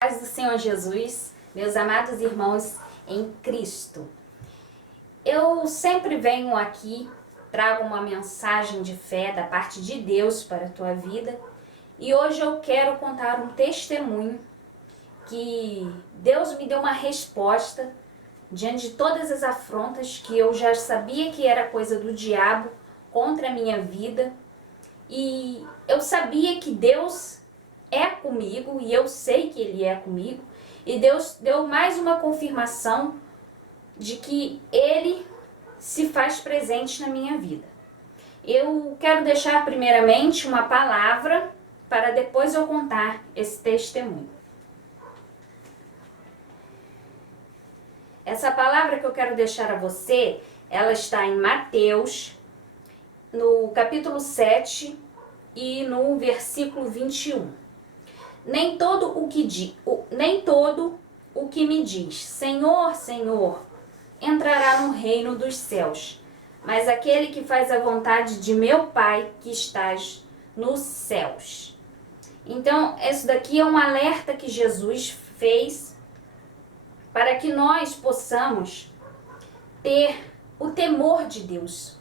Paz do Senhor Jesus, meus amados irmãos em Cristo. Eu sempre venho aqui, trago uma mensagem de fé da parte de Deus para a tua vida e hoje eu quero contar um testemunho que Deus me deu uma resposta diante de todas as afrontas que eu já sabia que era coisa do diabo contra a minha vida e eu sabia que Deus é comigo e eu sei que Ele é comigo e Deus deu mais uma confirmação de que Ele se faz presente na minha vida. Eu quero deixar primeiramente uma palavra para depois eu contar esse testemunho. Essa palavra que eu quero deixar a você, ela está em Mateus, no capítulo 7 e no versículo 21. Nem todo o que me diz, Senhor, Senhor, entrará no reino dos céus, mas aquele que faz a vontade de meu Pai que estás nos céus. Então, isso daqui é um alerta que Jesus fez para que nós possamos ter o temor de Deus.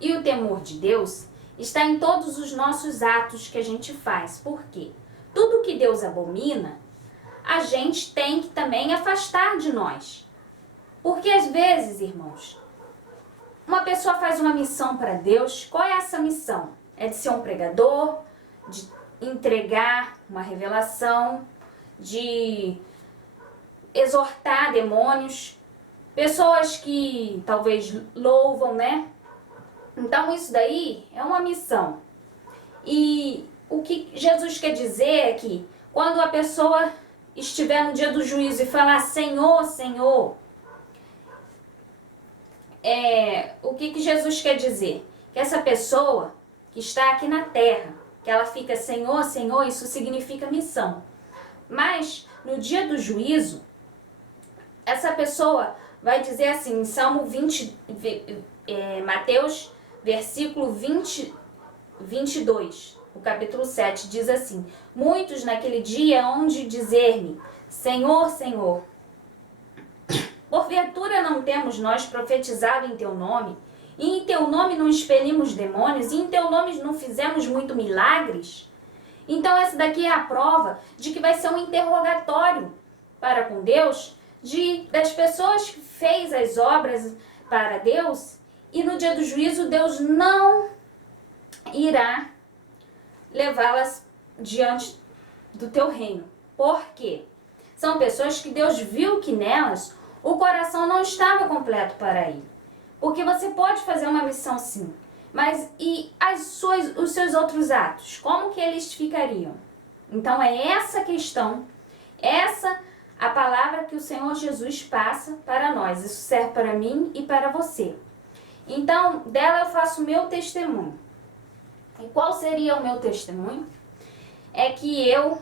E o temor de Deus está em todos os nossos atos que a gente faz. Por quê? Tudo que Deus abomina, a gente tem que também afastar de nós. Porque às vezes, irmãos, uma pessoa faz uma missão para Deus. Qual é essa missão? É de ser um pregador, de entregar uma revelação, de exortar demônios, pessoas que talvez louvam, né? Então isso daí é uma missão. E o que Jesus quer dizer é que quando a pessoa estiver no dia do juízo e falar Senhor, Senhor, o que Jesus quer dizer? Que essa pessoa que está aqui na terra, que ela fica Senhor, Senhor, isso significa missão. Mas no dia do juízo, essa pessoa vai dizer assim, em Salmo 20, Mateus, versículo 22, o capítulo 7, diz assim: muitos naquele dia hão de dizer-me, Senhor, Senhor, porventura não temos nós profetizado em teu nome, e em teu nome não expelimos demônios, e em teu nome não fizemos muito milagres? Então essa daqui é a prova de que vai ser um interrogatório para com Deus, das pessoas que fez as obras para Deus, e no dia do juízo Deus não irá levá-las diante do teu reino. Por quê? São pessoas que Deus viu que nelas o coração não estava completo para ir. Porque você pode fazer uma missão sim, mas e os seus outros atos? Como que eles ficariam? Então é essa questão, a palavra que o Senhor Jesus passa para nós. Isso serve para mim e para você. Então, dela eu faço o meu testemunho. E qual seria o meu testemunho? É que eu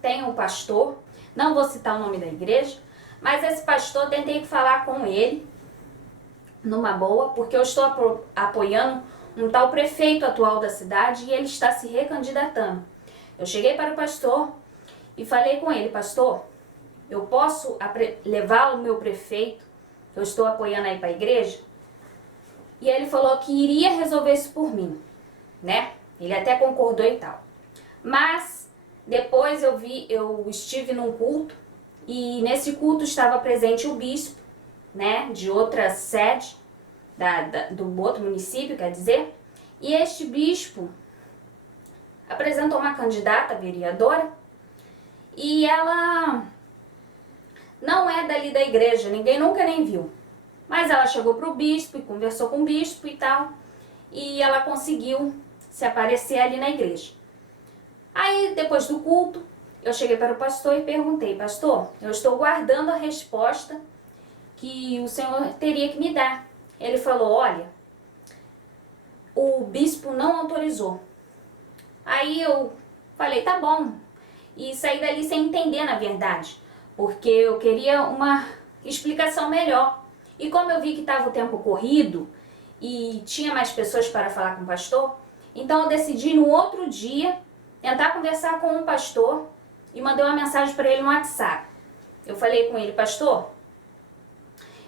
tenho um pastor, não vou citar o nome da igreja, mas esse pastor tentei falar com ele numa boa, porque eu estou apoiando um tal prefeito atual da cidade e ele está se recandidatando. Eu cheguei para o pastor e falei com ele, pastor, eu posso levar o meu prefeito, que eu estou apoiando aí para a igreja? E ele falou que iria resolver isso por mim, né? Ele até concordou e tal. Mas depois eu estive num culto e nesse culto estava presente o bispo, né? De outra sede, do outro município, quer dizer. E este bispo apresentou uma candidata vereadora e ela não é dali da igreja, ninguém nunca nem viu. Mas ela chegou para o bispo e conversou com o bispo e tal, e ela conseguiu se aparecer ali na igreja. Aí, depois do culto, eu cheguei para o pastor e perguntei, pastor, eu estou guardando a resposta que o senhor teria que me dar. Ele falou, olha, o bispo não autorizou. Aí eu falei, tá bom, e saí dali sem entender, na verdade, porque eu queria uma explicação melhor. E como eu vi que estava o tempo corrido e tinha mais pessoas para falar com o pastor, então eu decidi no outro dia tentar conversar com o pastor e mandei uma mensagem para ele no WhatsApp. Eu falei com ele: pastor,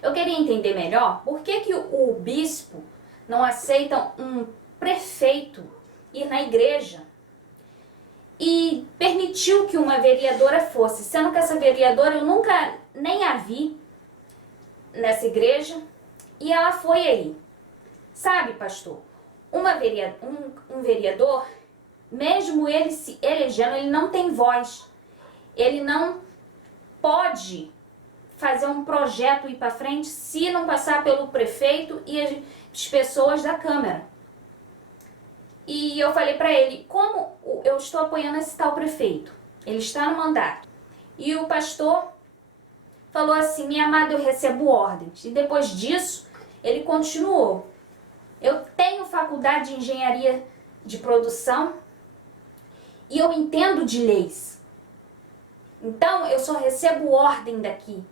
eu queria entender melhor por que que o bispo não aceita um prefeito ir na igreja e permitiu que uma vereadora fosse, sendo que essa vereadora eu nunca nem a vi nessa igreja, e ela foi aí. Sabe, pastor, um vereador, mesmo ele se elegendo, ele não tem voz. Ele não pode fazer um projeto ir para frente se não passar pelo prefeito e as pessoas da Câmara. E eu falei para ele: como eu estou apoiando esse tal prefeito? Ele está no mandato. E o pastor falou assim: minha amada, eu recebo ordens. E depois disso, ele continuou: eu tenho faculdade de engenharia de produção e eu entendo de leis. Então, eu só recebo ordem daqui.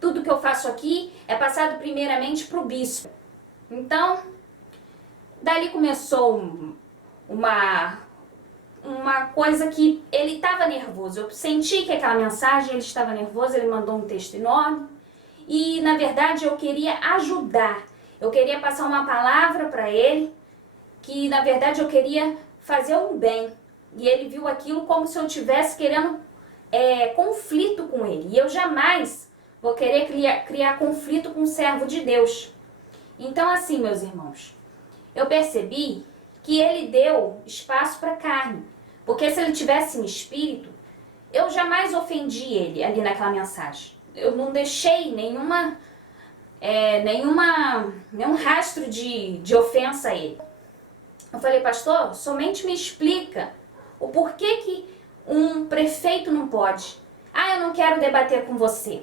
Tudo que eu faço aqui é passado primeiramente para o bispo. Então, dali começou uma coisa que ele estava nervoso. Eu senti que aquela mensagem, ele estava nervoso, ele mandou um texto enorme. E, na verdade, eu queria ajudar. Eu queria passar uma palavra para ele, que, na verdade, eu queria fazer um bem. E ele viu aquilo como se eu estivesse querendo conflito com ele. E eu jamais vou querer criar conflito com um servo de Deus. Então, assim, meus irmãos, eu percebi que ele deu espaço para a carne. Porque se ele tivesse em espírito, eu jamais ofendi ele ali naquela mensagem. Eu não deixei nenhum rastro de ofensa a ele. Eu falei: pastor, somente me explica o porquê que um prefeito não pode. Ah, eu não quero debater com você.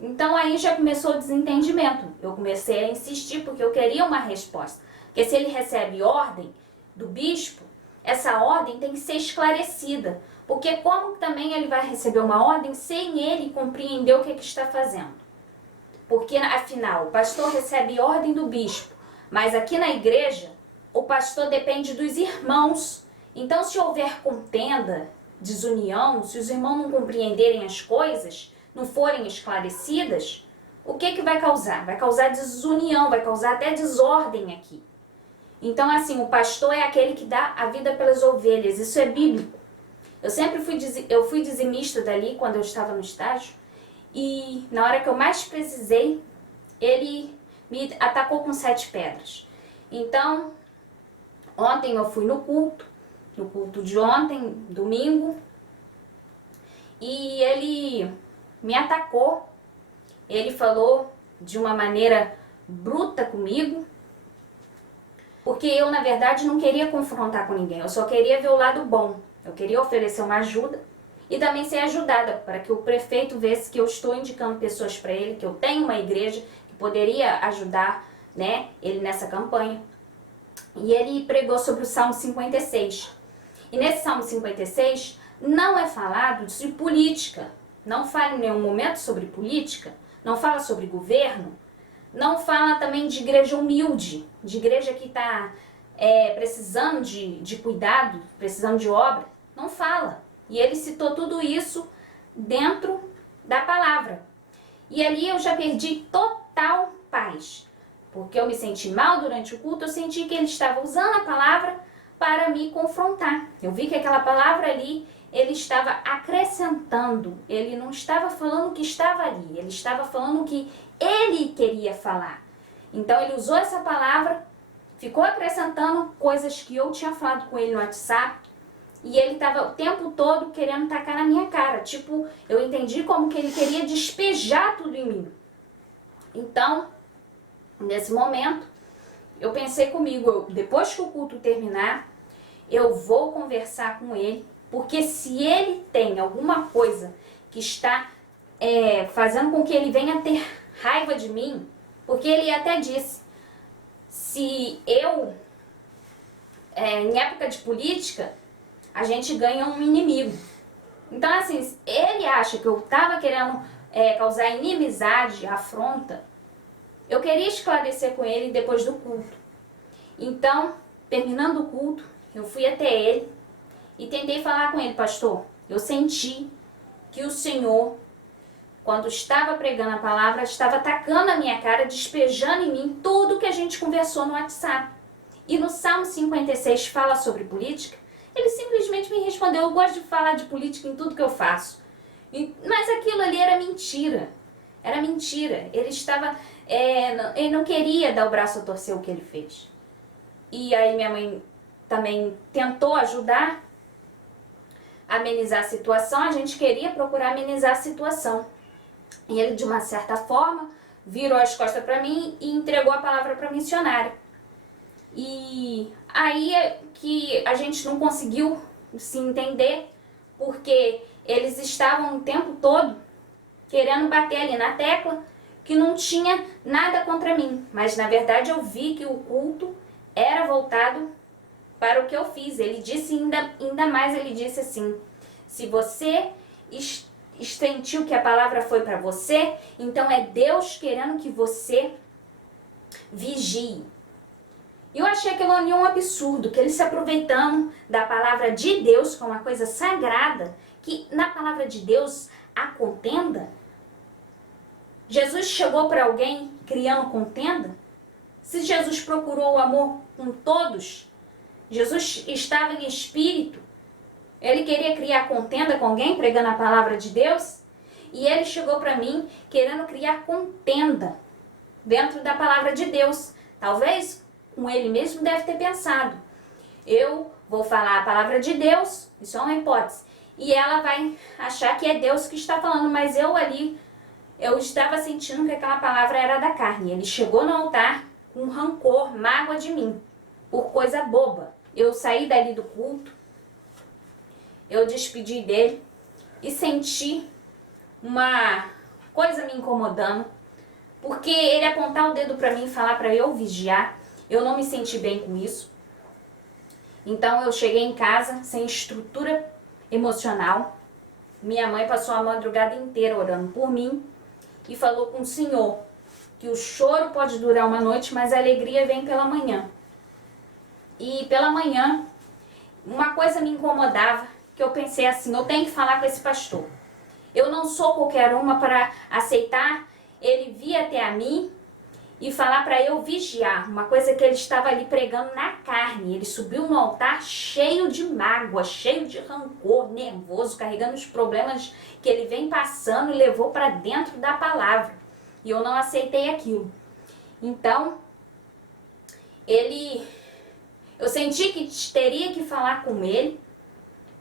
Então aí já começou o desentendimento. Eu comecei a insistir porque eu queria uma resposta. Porque se ele recebe ordem do bispo, essa ordem tem que ser esclarecida. Porque como também ele vai receber uma ordem sem ele compreender o que está fazendo? Porque afinal, o pastor recebe ordem do bispo, mas aqui na igreja, o pastor depende dos irmãos. Então, se houver contenda, desunião, se os irmãos não compreenderem as coisas, não forem esclarecidas, o que vai causar? Vai causar desunião, vai causar até desordem aqui. Então, assim, o pastor é aquele que dá a vida pelas ovelhas, isso é bíblico. Eu fui dizimista dali quando eu estava no estágio, e na hora que eu mais precisei, ele me atacou com 7 pedras. Então, ontem eu fui no culto de ontem, domingo, e ele me atacou. Ele falou de uma maneira bruta comigo, porque eu, na verdade, não queria confrontar com ninguém, eu só queria ver o lado bom. Eu queria oferecer uma ajuda e também ser ajudada, para que o prefeito visse que eu estou indicando pessoas para ele, que eu tenho uma igreja que poderia ajudar, né, ele nessa campanha. E ele pregou sobre o Salmo 56. E nesse Salmo 56 não é falado de política, não fala em nenhum momento sobre política, não fala sobre governo, não fala também de igreja humilde, de igreja que está precisando de cuidado, precisando de obra, não fala. E ele citou tudo isso dentro da palavra. E ali eu já perdi total paz, porque eu me senti mal durante o culto, eu senti que ele estava usando a palavra para me confrontar. Eu vi que aquela palavra ali, ele estava acrescentando, ele não estava falando o que estava ali, ele estava falando o que ele queria falar. Então ele usou essa palavra, ficou acrescentando coisas que eu tinha falado com ele no WhatsApp, e ele estava o tempo todo querendo tacar na minha cara. Tipo, eu entendi como que ele queria despejar tudo em mim. Então, nesse momento, eu pensei comigo, depois que o culto terminar, eu vou conversar com ele, porque se ele tem alguma coisa que está fazendo com que ele venha ter raiva de mim, porque ele até disse, se eu, em época de política, a gente ganha um inimigo. Então, assim, ele acha que eu estava querendo causar inimizade, afronta. Eu queria esclarecer com ele depois do culto. Então, terminando o culto, eu fui até ele e tentei falar com ele: pastor, Eu senti que o Senhor, quando estava pregando a palavra, estava atacando a minha cara, despejando em mim tudo que a gente conversou no WhatsApp. E no Salmo 56 fala sobre política, ele simplesmente me respondeu: eu gosto de falar de política em tudo que eu faço. Mas aquilo ali era mentira. Era mentira. Ele estava... ele não queria dar o braço a torcer o que ele fez. E aí minha mãe também tentou ajudar a amenizar a situação. A gente queria procurar amenizar a situação. E ele, de uma certa forma, virou as costas para mim e entregou a palavra para a missionária. E aí é que a gente não conseguiu se entender, porque eles estavam o tempo todo querendo bater ali na tecla que não tinha nada contra mim. Mas na verdade eu vi que o culto era voltado para o que eu fiz. Ele disse ainda mais, ele disse assim: se você sentiu que a palavra foi para você, então é Deus querendo que você vigie. Eu achei aquilo ali um absurdo, que eles se aproveitando da palavra de Deus, que é uma coisa sagrada, que na palavra de Deus há contenda. Jesus chegou para alguém criando contenda? Se Jesus procurou o amor com todos, Jesus estava em espírito, ele queria criar contenda com alguém pregando a palavra de Deus? E ele chegou para mim querendo criar contenda dentro da palavra de Deus. Talvez com ele mesmo deve ter pensado: eu vou falar a palavra de Deus, isso é uma hipótese, e ela vai achar que é Deus que está falando, mas eu estava sentindo que aquela palavra era da carne. Ele chegou no altar com rancor, mágoa de mim, por coisa boba. Eu saí dali do culto, eu despedi dele e senti uma coisa me incomodando, porque ele apontar o dedo para mim e falar para eu vigiar. Eu não me senti bem com isso. Então eu cheguei em casa sem estrutura emocional. Minha mãe passou a madrugada inteira orando por mim e falou com o Senhor que o choro pode durar uma noite, mas a alegria vem pela manhã. E pela manhã, uma coisa me incomodava, que eu pensei assim: eu tenho que falar com esse pastor. Eu não sou qualquer uma para aceitar ele vir até a mim e falar para eu vigiar, uma coisa que ele estava ali pregando na carne. Ele subiu no altar cheio de mágoa, cheio de rancor, nervoso, carregando os problemas que ele vem passando e levou para dentro da palavra. E eu não aceitei aquilo. Então, eu senti que teria que falar com ele,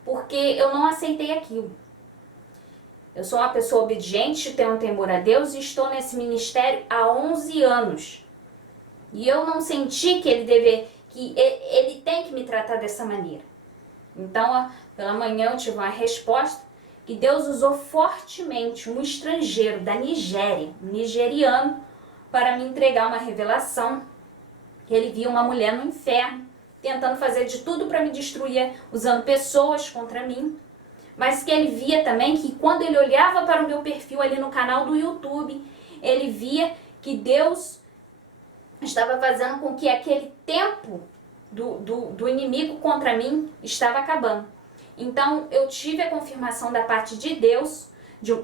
porque eu não aceitei aquilo. Eu sou uma pessoa obediente, tenho um temor a Deus e estou nesse ministério há 11 anos. E eu não senti que ele tem que me tratar dessa maneira. Então, pela manhã eu tive uma resposta que Deus usou fortemente um estrangeiro da Nigéria, um nigeriano, para me entregar uma revelação que ele via uma mulher no inferno, tentando fazer de tudo para me destruir, usando pessoas contra mim. Mas que ele via também que quando ele olhava para o meu perfil ali no canal do YouTube, ele via que Deus estava fazendo com que aquele tempo do inimigo contra mim estava acabando. Então eu tive a confirmação da parte de Deus,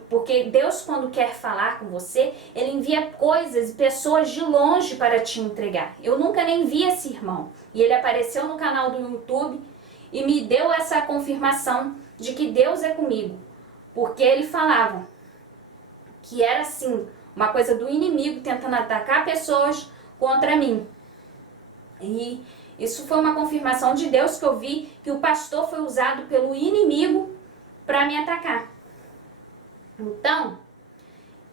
porque Deus, quando quer falar com você, ele envia coisas e pessoas de longe para te entregar. Eu nunca nem vi esse irmão, e ele apareceu no canal do YouTube e me deu essa confirmação de que Deus é comigo, porque ele falava que era assim, uma coisa do inimigo tentando atacar pessoas contra mim. E isso foi uma confirmação de Deus, que eu vi que o pastor foi usado pelo inimigo para me atacar. Então,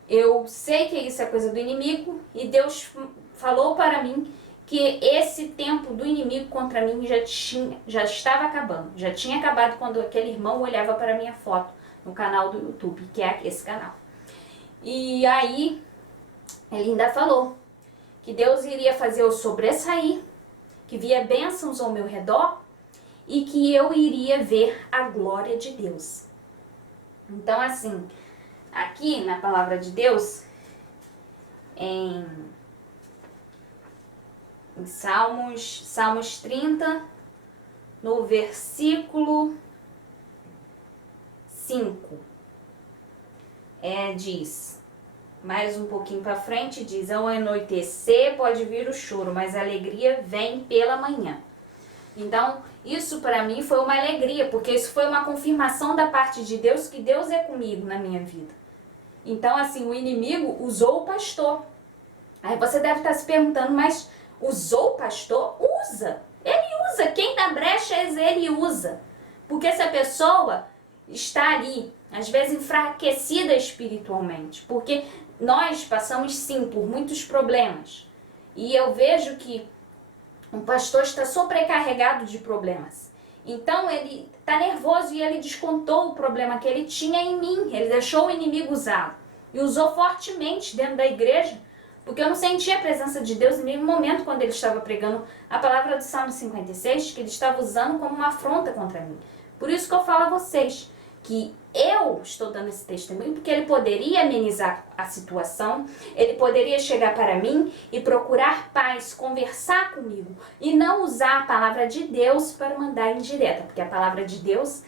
eu sei que isso é coisa do inimigo, e Deus falou para mim que esse tempo do inimigo contra mim já estava acabando. Já tinha acabado quando aquele irmão olhava para a minha foto no canal do YouTube, que é esse canal. E aí, ele ainda falou que Deus iria fazer eu sobressair, que via bênçãos ao meu redor e que eu iria ver a glória de Deus. Então, assim, aqui na palavra de Deus, em Salmos 30, no versículo 5, diz, mais um pouquinho para frente, diz: ao anoitecer pode vir o choro, mas a alegria vem pela manhã. Então, isso para mim foi uma alegria, porque isso foi uma confirmação da parte de Deus, que Deus é comigo na minha vida. Então, assim, o inimigo usou o pastor. Aí você deve estar se perguntando, mas usou o pastor? Usa! Ele usa, quem dá brechas ele usa. Porque se a pessoa está ali, às vezes enfraquecida espiritualmente, porque nós passamos sim por muitos problemas. E eu vejo que um pastor está sobrecarregado de problemas. Então ele está nervoso e ele descontou o problema que ele tinha em mim. Ele deixou o inimigo usá-lo. E usou fortemente dentro da igreja, porque eu não sentia a presença de Deus em nenhum momento quando ele estava pregando a palavra do Salmo 56, que ele estava usando como uma afronta contra mim. Por isso que eu falo a vocês que eu estou dando esse testemunho, porque ele poderia amenizar a situação, ele poderia chegar para mim e procurar paz, conversar comigo, e não usar a palavra de Deus para mandar indireta, porque a palavra de Deus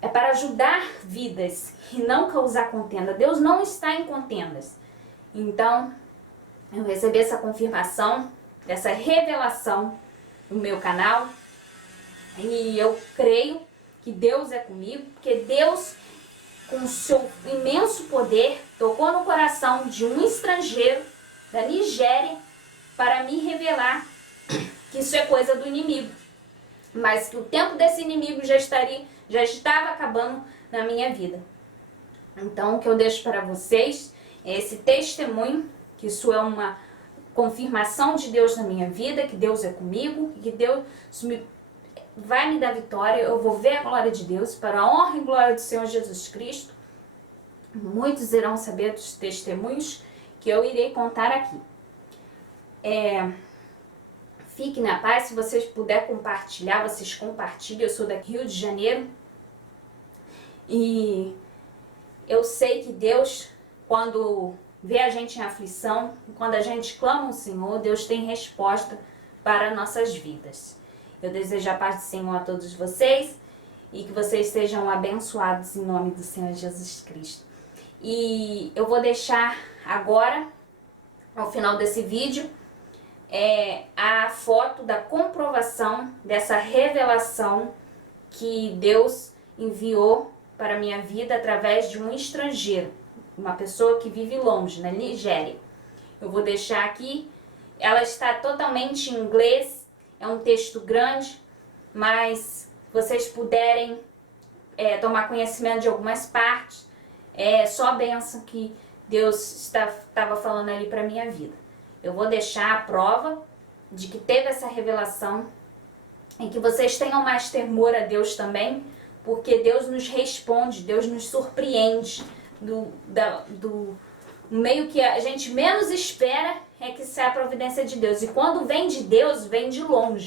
é para ajudar vidas e não causar contenda. Deus não está em contendas. Então, eu recebi essa confirmação, essa revelação no meu canal, e eu creio que Deus é comigo, porque Deus, com o seu imenso poder, tocou no coração de um estrangeiro da Nigéria para me revelar que isso é coisa do inimigo, mas que o tempo desse inimigo já estava acabando na minha vida. Então, o que eu deixo para vocês é esse testemunho, que isso é uma confirmação de Deus na minha vida, que Deus é comigo, que Deus vai me dar vitória, eu vou ver a glória de Deus, para a honra e glória do Senhor Jesus Cristo. Muitos irão saber dos testemunhos que eu irei contar aqui. Fique na paz, se vocês puderem compartilhar, vocês compartilhem. Eu sou daqui do Rio de Janeiro e eu sei que Deus, quando vê a gente em aflição, quando a gente clama ao Senhor, Deus tem resposta para nossas vidas. Eu desejo a paz do Senhor a todos vocês e que vocês sejam abençoados em nome do Senhor Jesus Cristo. E eu vou deixar agora, ao final desse vídeo, a foto da comprovação dessa revelação que Deus enviou para a minha vida através de um estrangeiro, uma pessoa que vive longe, na Nigéria. Eu vou deixar aqui, ela está totalmente em inglês. É um texto grande, mas vocês puderem tomar conhecimento de algumas partes, é só a bênção que Deus estava falando ali para a minha vida. Eu vou deixar a prova de que teve essa revelação e que vocês tenham mais temor a Deus também, porque Deus nos responde, Deus nos surpreende do meio que a gente menos espera, é que sai a providência de Deus. E quando vem de Deus, vem de longe.